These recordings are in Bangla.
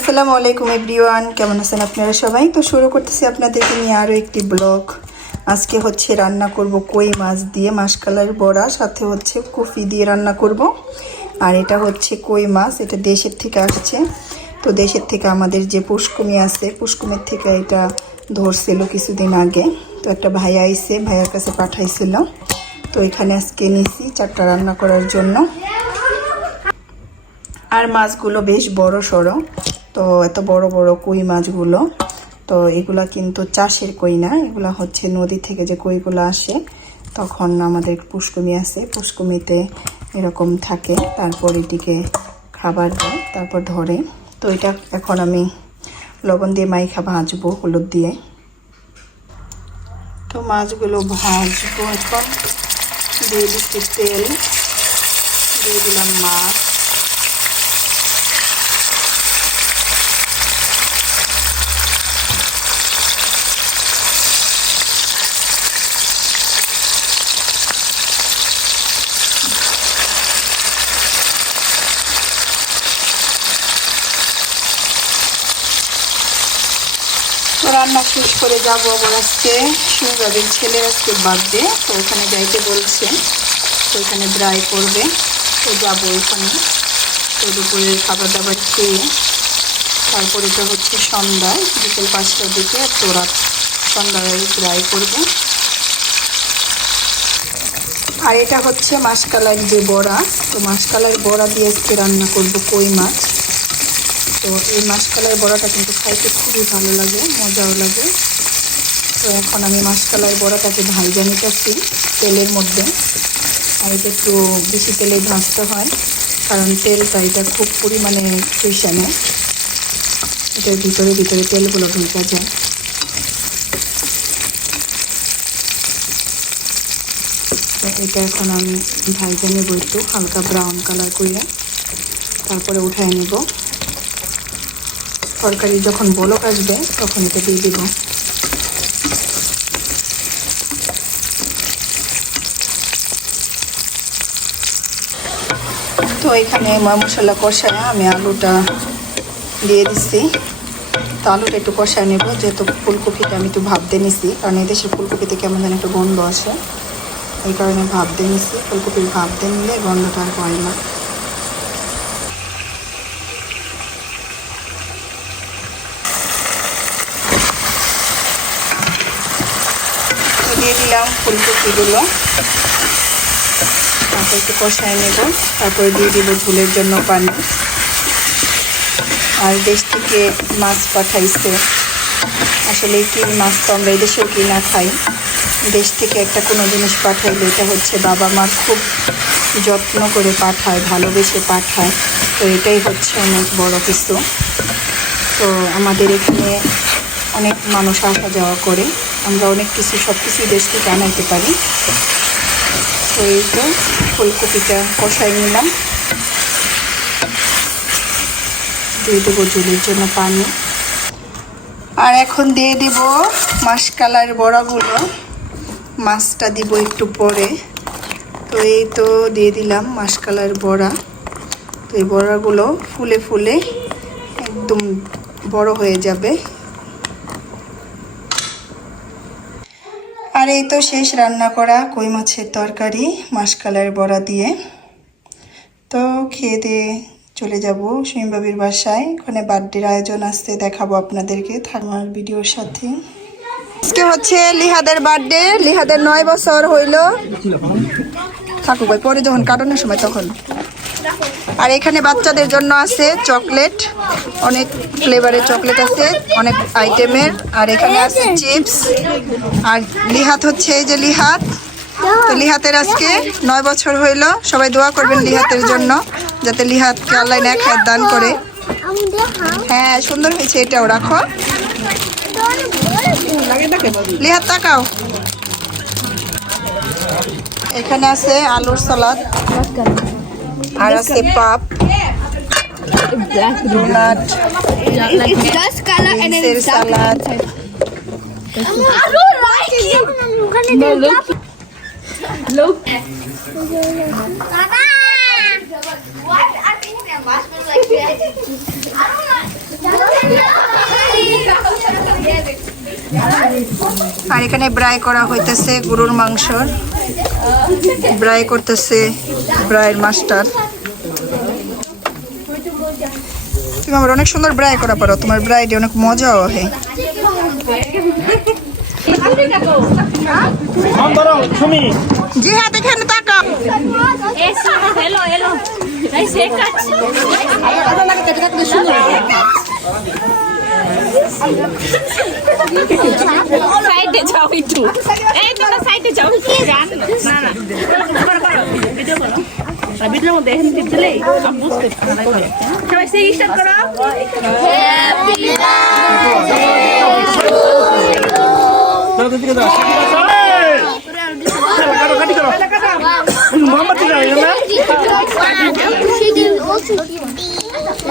আসসালামু আলাইকুম এভরিওয়ান, কেমন আছেন আপনারা সবাই? তো শুরু করতেছি আপনাদেরকে নিয়ে আরও একটি ব্লগ। আজকে হচ্ছে রান্না করব কই মাছ দিয়ে মাসকালার বড়া, সাথে হচ্ছে কফি দিয়ে রান্না করব। আর এটা হচ্ছে কই মাছ, এটা দেশের থেকে আসছে। তো দেশের থেকে আমাদের যে পুষ্কুমি আছে, পুষ্কুমির থেকে এটা ধরছিল কিছুদিন আগে। তো একটা ভাই আইছে, ভাইয়ের কাছে পাঠাইছিল। তো এখানে আজকে নিছি 4টা রান্না করার জন্য। আর মাছগুলো বেশ বড় সড়ো, তো এত বড় বড় কই মাছগুলো। তো এগুলা কিন্তু চাষের কই না, এগুলা হচ্ছে নদী থেকে যে কইগুলো আসে, তখন আমাদের পুষ্কুমি আছে, পুষ্কুমিতে এরকম থাকে, তারপর এটিকে খাবার দেয়, তারপর ধরে। তো এটা এখন আমি লবণ দিয়ে মাইখা ভাজবো হলুদ দিয়ে। তো মাছগুলো ভাজবো এখন। দিয়ে দিচ্ছি তেল, দিয়ে দিলাম মাছ, রান্না শেষ করে যাবো। আমার আজকে সুগারের ছেলের আজকে বার্থডে, তো ওখানে যাইতে বলছে, তো ওখানে ড্রাই করবে, তো যাবো ওখানে। তো দুপুরের খাবার দাবার খেয়ে তারপরে তো হচ্ছে সন্ধ্যায় বিকেল 5টার দিকে, তো রাত সন্ধ্যায় ড্রাই করবে। আর এটা হচ্ছে মাসকালাই যে বড়া, তো মাসকালাই বড়া দিয়ে আজকে রান্না করব কই মাছ। তো এই মাসকালাই বড়াটা কিন্তু খাইতে খুবই ভালো লাগে, মজাও লাগে। তো এখন আমি মাসকালাই বড়াটাকে ভাজা নিতেছি তেলের মধ্যে। আর এটা একটু বেশি তেলে ভাজতে হয়, কারণ তেলটা এটা খুব পরিমাণে চুষে নেয়, এটার ভিতরে ভিতরে তেলগুলো ঢুকে যায়। তো এটা এখন আমি ভাজা নেব একটু হালকা ব্রাউন কালার করে, তারপরে উঠায় নেব। তরকারি যখন বলক আসবে তখন এটা দিয়ে দেব। তো এখানে মশলা কষায় আমি আলুটা দিয়ে দিচ্ছি। তো আলুটা একটু কষায় নেব, যেহেতু ফুলকপিটা আমি একটু ভাপ দিয়ে নিছি, কারণ এদেশের ফুলকপিতে কেমন যেন একটু গন্ধ আসে, এই কারণে ভাপ দিয়ে নিছি। ফুলকপির ভাপ দিয়ে নিলে গন্ধটা আর হয় না। দিয়ে দিলাম ফুলকপিগুলো, তারপর একটু কষায় নেব, তারপরে দিয়ে দিব ঝোলের জন্য পানি। আর দেশ থেকে মাছ পাঠাইছে, আসলে কি মাছ তো আমরা এদেশেও কিনা খাই, দেশ থেকে একটা কোনো জিনিস পাঠাইলে এটা হচ্ছে বাবা মার খুব যত্ন করে পাঠায়, ভালোবেসে পাঠায়। তো এটাই হচ্ছে অনেক বড় কিছু। তো আমাদের এখানে অনেক মানুষ আসা যাওয়া করে, আমরা অনেক কিছু সব কিছুই দেশ থেকে আনাইতে পারি। তো এই তো ফুলকপিটা কষাই নিলাম, দিয়ে দেবো ঝোলের জন্য পানি। আর এখন দিয়ে দিব মাসকালার বড়াগুলো, মাছটা দিব একটু পরে। তো এই তো দিয়ে দিলাম মাসকালার বড়া। তো এই বড়াগুলো ফুলে ফুলে একদম বড় হয়ে যাবে। আর এই তো শেষ রান্না করা কই মাছের তরকারি মাসকালার বড়া দিয়ে। তো খেয়ে দিয়ে চলে যাব সুমিবাবির বাসায়, ওখানে বার্থডের আয়োজন আসছে, দেখাবো আপনাদেরকে, আমার ভিডিওর সাথে। আজকে হচ্ছে লিহাদের বার্থডে, লিহাদের 9 বছর হইল। থাকুক ভাই, পরে যখন কাটানোর সময় তখন। আর এখানে বাচ্চাদের জন্য আছে চকলেট, অনেক ফ্লেভারের চকলেট আছে, অনেক আইটেমের। আর এখানে আছে চিপস। আর লিহাত হচ্ছে এই যে লিহাত, তো লিহাতের আজকে 9 বছর হইল। সবাই দোয়া করবেন লিহাতের জন্য, যাতে লিহাতকে আল্লাহ নেক হায়াত দান করে। হ্যাঁ সুন্দর হয়েছে, এটাও রাখো। লিহাত তাকাও। এখানে আছে আলুর সালাদ, আর আছে পাপ, ডোনাট, বিনসের salad. Look. What? I think that marshmallow like that. I don't know. আর এখানে ব্রাই করা হইতেছে গরুর মাংসর, ব্রাই করতেছে ব্রাইয়ের মাস্টার। তুমি আমার অনেক সুন্দর ব্রাই করা পারো, তোমার ব্রাইডে অনেক মজাও হয়। জি হ্যাঁ, দেখেন তাকাও। Hello, hello. Dai secas. Side যাও একটু। এই তোমরা সাইডে যাও। জান না না। করো ভিডিও করো। আর ভিডিওর মধ্যে দেখেন দিলে আমি বুঝতে পারবো। সবাই সেই স্টার্ট করো।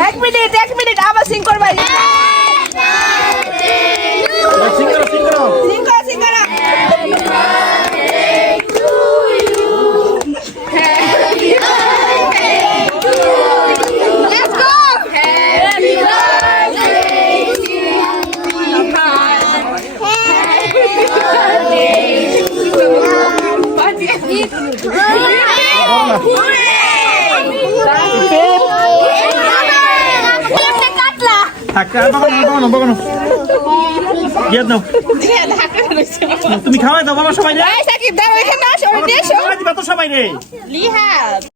এক মিনিট আবার সিং করবাই। সিং করো। Let's go. Happy birthday to you. তুমি খাওয়াই দাও বাবা সবাই রে। সাকিব দাও এখানে আসো, সবাই রে। লিহা